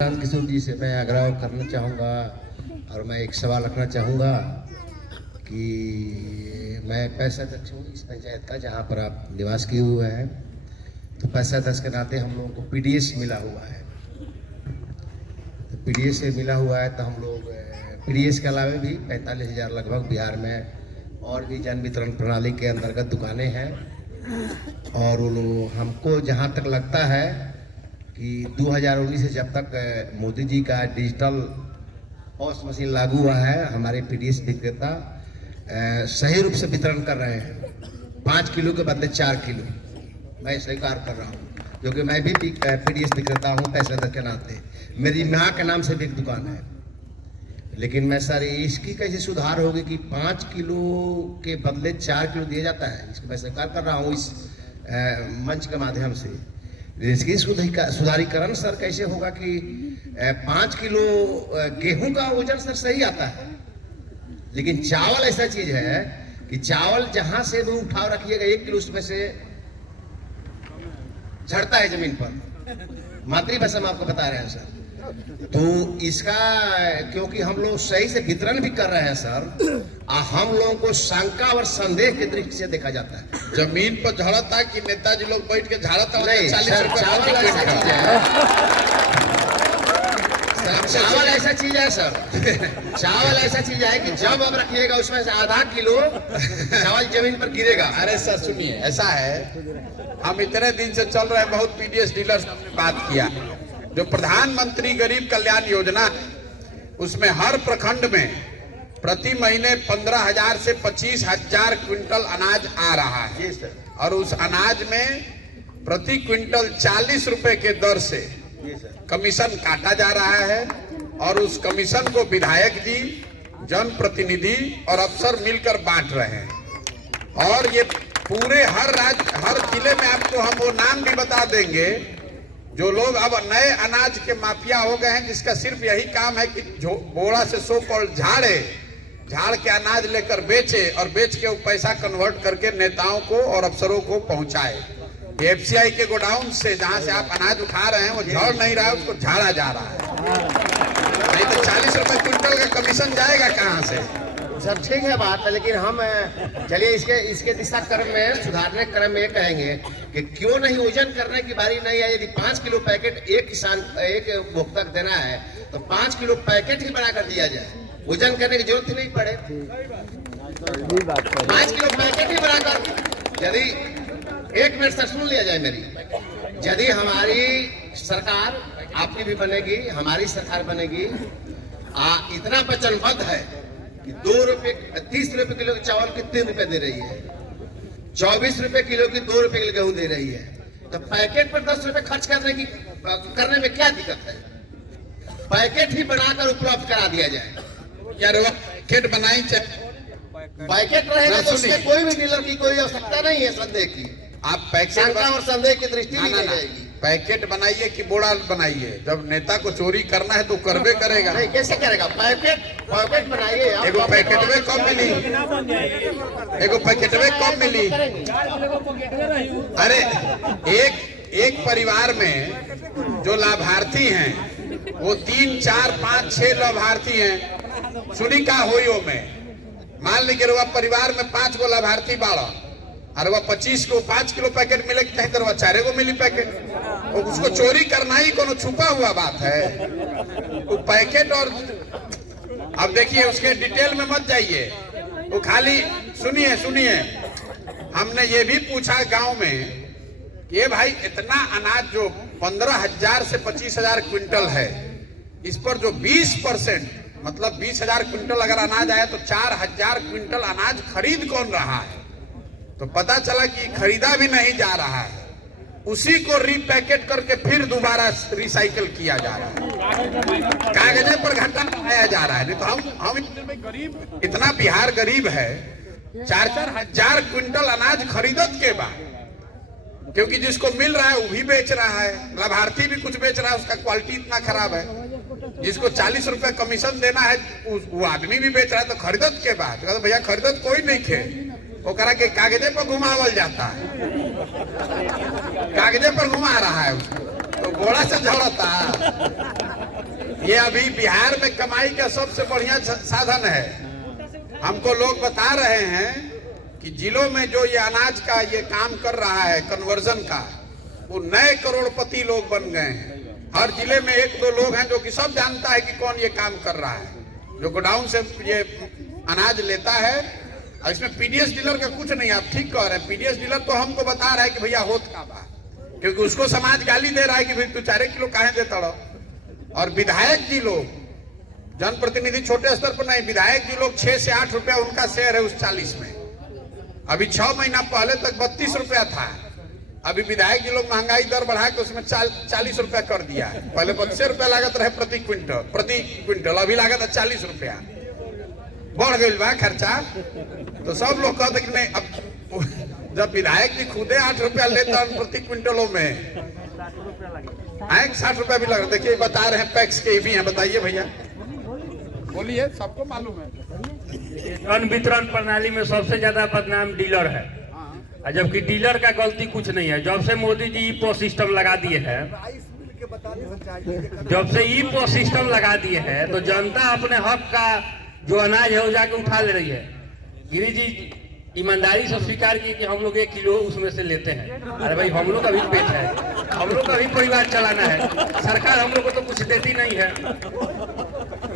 किशोर जी से मैं आग्रह करना चाहूँगा और मैं एक सवाल रखना चाहूँगा कि मैं पैसा अध्यक्ष हूँ इस पंचायत का जहाँ पर आप निवास किए हुए हैं। तो पैसा अध्यक्ष के नाते हम लोगों को पीडीएस मिला हुआ है। तो पीडीएस से मिला हुआ है तो हम लोग पीडीएस के अलावा भी 45,000 लगभग बिहार में और भी जन वितरण प्रणाली के अंतर्गत दुकानें हैं। और हमको जहाँ तक लगता है कि 2019 से जब तक मोदी जी का डिजिटल पॉस मशीन लागू हुआ है, हमारे पीडीएस विक्रेता सही रूप से वितरण कर रहे हैं। 5 किलो के बदले 4 किलो मैं स्वीकार कर रहा हूँ, क्योंकि मैं भी पीडीएस विक्रेता हूँ पैसेदार के नाते। मेरी माँ के नाम से भी एक दुकान है। लेकिन मैं सर इसकी कैसे सुधार होगी कि 5 किलो के बदले 4 किलो दिया जाता है, इसको मैं स्वीकार कर रहा हूँ इस मंच के माध्यम से। इसकी सुधारीकरण सर कैसे होगा कि 5 किलो गेहूं का वजन सर सही आता है, लेकिन चावल ऐसा चीज है कि चावल जहां से भी उठाव रखिएगा 1 किलो उसमें से झड़ता है जमीन पर। मातृभाषा में आपको बता रहे हैं सर। तो इसका क्योंकि हम लोग सही से वितरण भी कर रहे हैं सर, हम लोगों को शंका और संदेह के दृष्टि से देखा जाता है। जमीन पर झड़ता कि नेताजी लोग बैठ के झाड़ता? नहीं, 40 रुपए चावल ऐसा चीज है सर। चावल ऐसा चीज है कि जब अब रखिएगा उसमें से आधा किलो चावल जमीन पर गिरेगा। अरे सर सुनिए, ऐसा है, हम इतने दिन से चल रहे हैं, बहुत पीडीएस डीलर से बात किया। जो प्रधानमंत्री गरीब कल्याण योजना, उसमें हर प्रखंड में प्रति महीने 15,000 से 25,000 क्विंटल अनाज आ रहा है। और उस अनाज में प्रति क्विंटल 40 रुपए के दर से कमीशन काटा जा रहा है। और उस कमीशन को विधायक जी, जनप्रतिनिधि और अफसर मिलकर बांट रहे हैं। और ये पूरे हर जिले में आपको हम वो नाम भी बता देंगे जो लोग अब नए अनाज के माफिया हो गए हैं, जिसका सिर्फ यही काम है कि बोरा से सो कॉल्ड झाड़ के अनाज लेकर बेचे और बेच के वो पैसा कन्वर्ट करके नेताओं को और अफसरों को पहुंचाए। एफसीआई के गोडाउन से जहां से आप अनाज उठा रहे हैं वो झड़ नहीं रहा है, उसको झाड़ा जा रहा है। नहीं तो 40 रुपए क्विंटल का कमीशन जाएगा कहां से? सर ठीक है बात, लेकिन हम चलिए इसके दिशा क्रम में सुधारने क्रम में कहेंगे कि क्यों नहीं वजन करने की बारी नहीं है। यदि 5 किलो पैकेट एक उपभोक्ता को देना है तो 5 किलो पैकेट ही बना कर दिया जाए, वजन करने की जरूरत ही नहीं पड़े। 5 किलो पैकेट ही बनाकर, यदि 1 मिनट सर सुन लिया जाए मेरी, यदि हमारी सरकार, आपकी भी बनेगी, हमारी सरकार बनेगी, इतना वचनबद्ध है कि 30 रुपए किलो के चावल की 3 रुपए दे रही है, 24 रुपए किलो की 2 रुपए किलो गेहूं दे रही है, तो पैकेट पर 10 रुपए खर्च करने में क्या दिक्कत है? पैकेट ही बनाकर उपलब्ध करा दिया जाए। यार वो पैकेट बनाई चाहिए, पैकेट रहेगा तो उसमें कोई भी डीलर की कोई आवश्यकता नहीं है संदेह की। आप पैकेट और संदेह की दृष्टि नहीं जाएगी। पैकेट बनाइए कि बोरा बनाइए? जब नेता को चोरी करना है तो करबे करेगा। नहीं, कैसे करेगा? पैकेट बनाइए। एगो पैकेटवे कम मिली, एगो पैकेटवे कम मिली। अरे एक परिवार में जो लाभार्थी हैं वो 3, 4, 5, 6 लाभार्थी हैं। सुनी का होयो में मान लीजिए रुआ परिवार में 5 गो लाभार्थी बाड़ा, और वह 25 को 5 किलो पैकेट मिले चाहे तो 4 गो मिली पैकेट। और उसको चोरी करना ही कोनो छुपा हुआ बात है वो पैकेट। और अब देखिए उसके डिटेल में मत जाइए, वो खाली सुनिए, हमने ये भी पूछा गांव में कि भाई इतना अनाज जो 15,000 से 25,000 क्विंटल है, इस पर जो 20% मतलब 20,000 क्विंटल अगर अनाज आया तो 4,000 क्विंटल अनाज खरीद कौन रहा है? तो पता चला कि खरीदा भी नहीं जा रहा है, उसी को रीपैकेट करके फिर दोबारा रिसाइकल किया जा रहा है, कागजे पर घाटा आया जा रहा है। नहीं तो हम इतना बिहार गरीब है, 4-4 हजार क्विंटल अनाज खरीदत के बाद, क्योंकि जिसको मिल रहा है वो भी बेच रहा है, लाभार्थी भी कुछ बेच रहा है, उसका क्वालिटी इतना खराब है। जिसको 40 रुपए कमीशन देना है वो आदमी भी बेच रहा है, तो खरीदत के बाद भैया खरीदत कोई नहीं खे, वो करा के कागजे पर घुमावल जाता है, कागजे पर घुमा रहा है उसको, तो घोड़ा से झड़ता। ये अभी बिहार में कमाई का सबसे बढ़िया साधन है। हमको लोग बता रहे हैं कि जिलों में जो ये अनाज का ये काम कर रहा है कन्वर्जन का, वो नए करोड़पति लोग बन गए हैं। हर जिले में एक दो लोग हैं जो कि सब जानता है कि कौन ये काम कर रहा है, जो गोडाउन से ये अनाज लेता है। और इसमें पीडीएस डीलर का कुछ नहीं, आप ठीक कह रहे हैं। पीडीएस डीलर तो हमको बता रहा है कि भैया होत का बा, क्योंकि उसको समाज गाली दे रहा है कि भाई तू 4 किलो काहे देता रहो। और विधायक जी लोग, जनप्रतिनिधि छोटे स्तर पर नहीं, विधायक जी लोग 6 से 8 रुपया उनका शेयर है उस 40 में। अभी 6 महीना पहले तक 32 रुपया था। अभी विधायक जी लोग महंगाई दर बढ़ा के उसमें 40 रुपया कर दिया है। पहले 32 रुपया लागत रहे प्रति क्विंटल, अभी लागत है 40 रुपया। बढ़ गई बा खर्चा। तो सब लोग कहते कि नहीं, अब जब विधायक जी खुदे 8 रुपया लेता है प्रति क्विंटलों में, 60 रुपया भी लग रहा। देखिए बता रहे हैं, पैक्स के भी हैं, बताइए भैया, बोलिए, सबको मालूम है। अन्न वितरण प्रणाली में सबसे ज्यादा बदनाम डीलर है, जबकि डीलर का गलती कुछ नहीं है। जब से मोदी जी ई सिस्टम लगा दिए हैं, तो जनता अपने हक का जो अनाज है वो जाके उठा ले रही है। गिरी जी ईमानदारी से स्वीकार किए कि हम लोग 1 किलो उसमें से लेते हैं। अरे भाई, हम लोग का भी पेट है, हम लोग का भी परिवार चलाना है। सरकार हम लोग को तो कुछ देती नहीं है।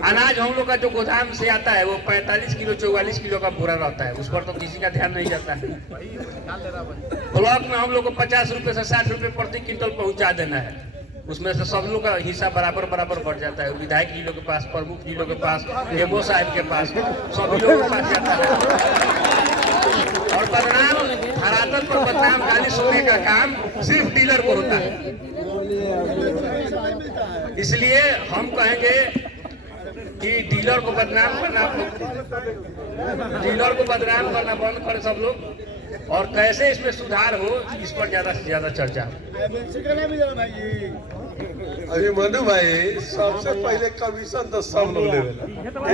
अनाज हम लोग का जो गोदाम से आता है वो 45 किलो 44 किलो का पूरा रहता है, उस पर तो किसी का ध्यान नहीं जाता है। ब्लॉक में हम लोग को 50 रुपए से 60 रुपए प्रति क्विंटल पहुंचा देना है, उसमें से सब लोग का हिस्सा बराबर बढ़ जाता है। विधायक जी लोग के पास, प्रमुख जी लोग के पास, एमओ साहब के पास, सभी लोगों के पास जाता है। और बदनाम, धरातल पर बदनाम गाली सुनने का काम सिर्फ डीलर को होता है। इसलिए हम कहेंगे कि डीलर को बदनाम करना बंद करें सब लोग, और कैसे इसमें सुधार हो इस पर ज्यादा से ज्यादा चर्चा। अभी मनु भाई, सबसे पहले कमीशन तो सब लोग लेवेला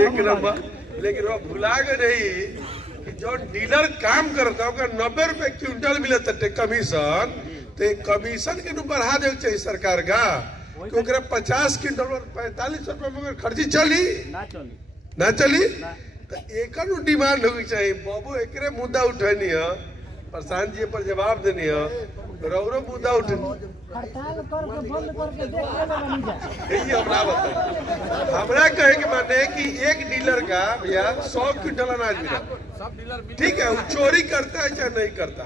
1 नंबर, लेकिन वो भुला गए नहीं कि जो डीलर काम करता है 90 रुपए क्विंटल मिलता है कमीशन, तो कमीशन के बढ़ा दे चाहिए सरकार का, क्योंकि 50 क्विंटल 45 रुपए में खर्ची चली ना चली, तो एक डिमांड होगी चाहिए। बाबू एक मुद्दा उठनी है, प्रशांत जी पर जवाब देनी है, रौरो मुद्दा उठनी हमरा कहे के माने कि एक डीलर का भैया 100 क्विंटल अनाज मिला, ठीक है, वो चोरी करता है चाहे नहीं करता,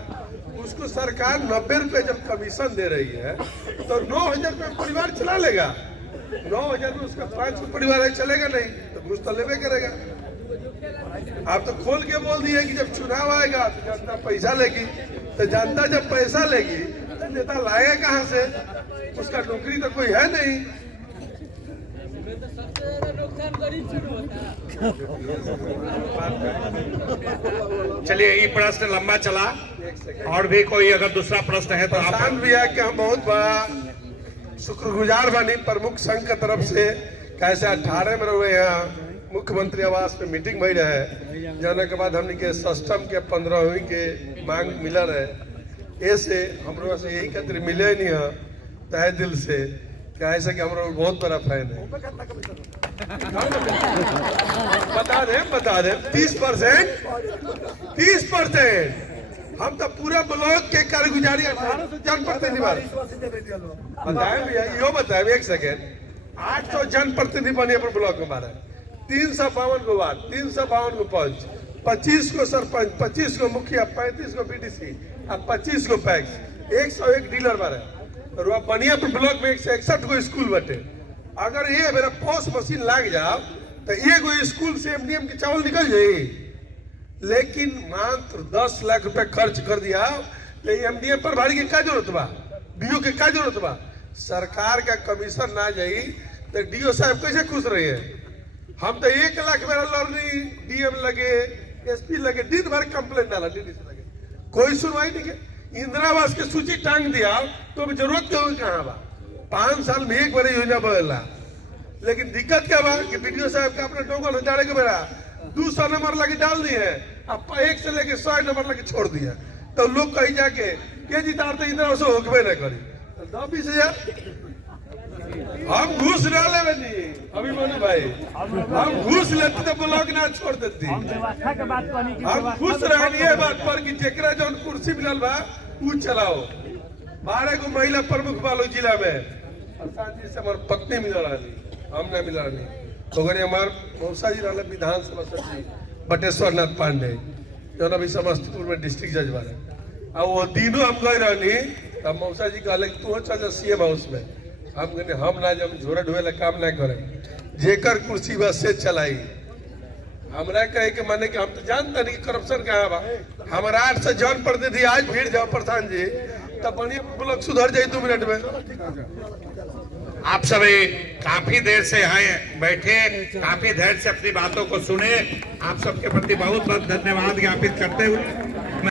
उसको सरकार 90 रुपए जब कमीशन दे रही है तो 9,000 रुपए परिवार चला लेगा। 9,000 में उसका 5 परिवार चलेगा नहीं, तो घूस तो लेवे करेगा। आप तो खोल के बोल दिए कि जब चुनाव आएगा तो जनता पैसा लेगी, तो जनता जब पैसा लेगी तो नेता लाएगा कहां से? उसका नौकरी तो कोई है नहीं। चलिए, ये प्रश्न लंबा चला, और भी कोई अगर दूसरा प्रश्न है तो आप। प्रशांत भैया के हम बहुत बड़ा शुक्रगुजार बनी प्रमुख संघ की तरफ से, कैसे 18 में रहे यहाँ मुख्यमंत्री आवास पे मीटिंग भई रहे, जाने के बाद हमने के सिस्टम के 15वीं के मांग मिला रहे। ऐसे हम लोग से यही कहते मिले नहीं है तहे दिल से, कैसे कि हम लोग बहुत बड़ा फैन है। बता दे 30% हम तो पूरा ब्लॉक के कारगुजारी 1800 जनप्रतिनिधि बताए भैया, यो बताए 1 सेकेंड, 800 जनप्रतिनिधि बने पर ब्लॉक में बारे, 352 को वार्ड, 352 को पंच, 25 को सरपंच, 25 को मुखिया, 35 को बीडीसी और 25 को पैक्स, 101 डीलर बारे, और वह बनियापुर ब्लॉक में 161 को स्कूल बटे। अगर ये मेरा पोस्ट मशीन लग जाओ तो एगो स्कूल से एमडीएम की चावल निकल जाए, लेकिन मात्र 10 लाख रुपए खर्च कर दिया तो एमडीएम पर भारी के क्या जरूरत बा, डीओ के क्या जरूरत बा? सरकार का कमीशन ना जाई तो डीओ साहब कैसे खुश रही है? हम तो 1 लाख मेरा लर्निंग डीएम लगे, एसपी लगे, दिन भर कंप्लेंट डाला, डीडीसी लगे, कोई सुनवाई नहीं है। इंदिरा आवास की सूची टांग दिया तो अभी जरूरत क्या होगी कहाँ बा? 5 साल में एक बार योजना बदला, लेकिन दिक्कत क्या बा कि बीडीओ साहब का अपने टोकन हटाने के बेरा 200 नंबर लगे डाल दिए, अब 1 से लेके 100 नंबर लगे छोड़ दिया, तो लोग कहीं जाके के जीता तो इंदिरा आवास होकबे न करी, 10-20 हजार हम घूस डाले नहीं। अभिमन्यु भाई, हम घूस लेते तो ब्लॉक ना छोड़ देती। व्यवस्था के बात कहनी कि हम खुश रहनी बात पर कि जेकरा जौन कुर्सी मिलल बा ऊ चलाओ। 12 गो महिला प्रमुख बालो जिला में, प्रशांत जी से हमार पत्नी मिल रही, हम ना मिल रही। तो अगर हमार मौसा जी रहा विधानसभा सचिव बटेश्वर नाथ पांडे, जो अभी समस्तीपुर में डिस्ट्रिक्ट जज बारे, और वो दिनों हम गए रहनी, तब मौसा जी कहले तू चल जा सीएम हाउस में। हम कहने हम ना जब झोरा ढोए काम ना करे, जेकर कुर्सी बस से चलाई। हमरा कहे के माने कि हम तो जानते नहीं करप्शन कहाँ बा। हमारा 8 से जन प्रतिनिधि आज भीड़ जाओ प्रधान जी, तब बढ़िया ब्लॉक सुधर जाए 2 मिनट में। आप सभी काफी देर से हैं बैठे, काफी देर से अपनी बातों को सुने। आप सबके प्रति बहुत बहुत धन्यवाद ज्ञापित करते हुए